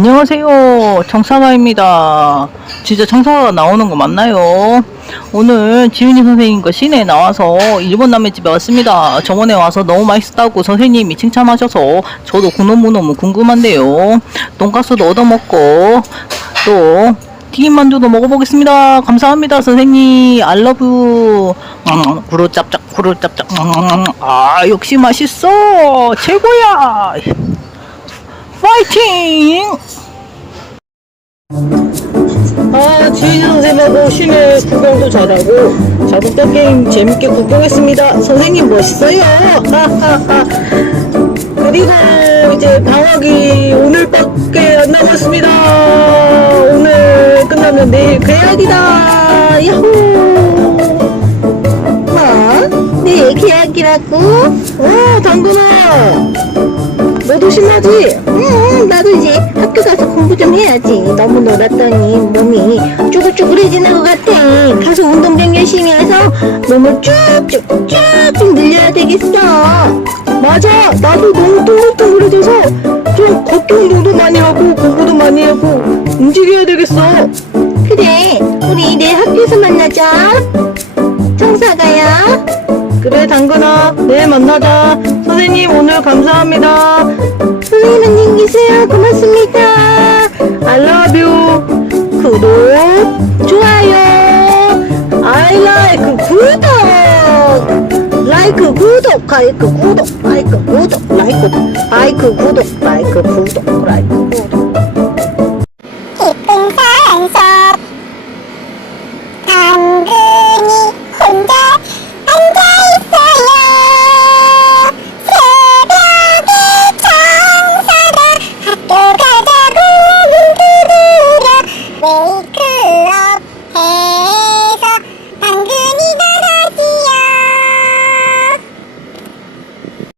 안녕하세요. 청사가입니다. 진짜 청사가 나오는 거 맞나요? 오늘 지윤이 선생님과 시내에 나와서 일본 남매집에 왔습니다. 저번에 와서 너무 맛있다고 선생님이 칭찬하셔서 저도 너무너무 궁금한데요. 돈가스도 얻어먹고 또 튀김만두도 먹어보겠습니다. 감사합니다, 선생님. 음, 구루짭짭, 구루짭짭. 음, 아, 역시 맛있어. 최고야. 파이팅! 아, 지휘 선생님하고 시내 구경도 잘하고 자동차 게임 재밌게 구경했습니다. 선생님 멋있어요. 그리고 이제 방학이 오늘밖에 안 남았습니다. 오늘 끝나면 내일 계약이다. 야호! 뭐? 내 계약이라고? 어, 당근아. 너도 신나지? 좀 해야지. 너무 놀았더니 몸이 쭈글쭈글해지는 것 같아. 가서 운동 좀 열심히 해서 몸을 쭉쭉 쭉쭉 늘려야 되겠어. 맞아. 나도 너무 뚱글뚱글해져서 좀 걷기 운동도 많이 하고 공부도 많이 하고 움직여야 되겠어. 그래, 우리 내일 학교에서 만나자. 청사가야. 그래, 당근아. 내일 만나자. 선생님, 오늘 감사합니다. 선생님 안녕히 계세요. 고맙습니다. 라이크 구독, 라이크 구독, 라이크 구독, 라이크, 라이크 구독, 라이크 구독, 라이크 구독.